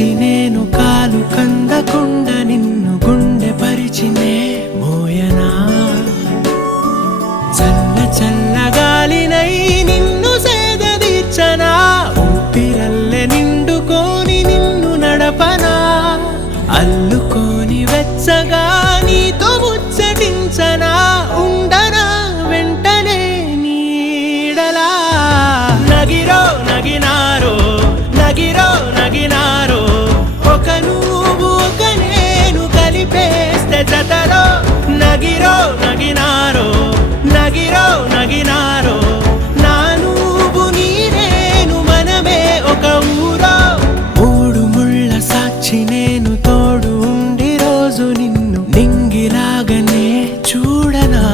విడిచి నేను కాలు కందకుండా నిన్ను గుండె పరిచినే మోయనా చల్ల చల్లగాలినై నిన్ను సేదదీర్చనా ఊపిరల్లె నిండుకొని నిన్ను నడపనా అల్లుకొని వెచ్చగా నీతో ముచ్చటించనా ఉండనా వెంటనే నీడలా నగిరో నగినారో నగిరో నగినారో ఒక నువ్వు ఒక నేను కలిపేస్తే జతలో నగిరో నగినారో నగిరో నగినారో నా నువ్వు నీ నేను మనమే ఒక ఊరో మూడు ముళ్ళ సాక్షి నేను తోడు ఉండి రోజు నిన్ను నింగిలాగనే చూడనా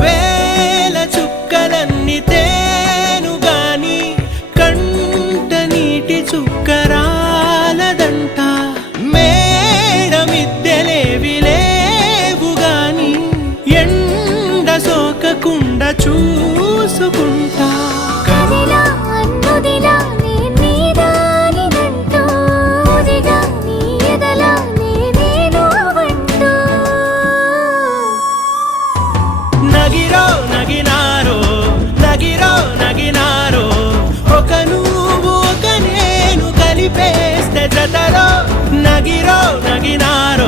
వేల చుక్కలన్నీ తేను గాని కంట నీటి చుక్కరాలదంట మేడ మిద్దెలేవి లేవు గాని ఎండ సోకకుండా చూసుకుంటా కదిలా అన్నుదిలా నీదానినంటూ ఉదిగా నీ ఎదలా నేను వంటూ నగిరో నగినారో నగిరో నగినారో ఒక నువ్వు ఒక నేను కలిపేస్తే జతలో నగిరో నగినారో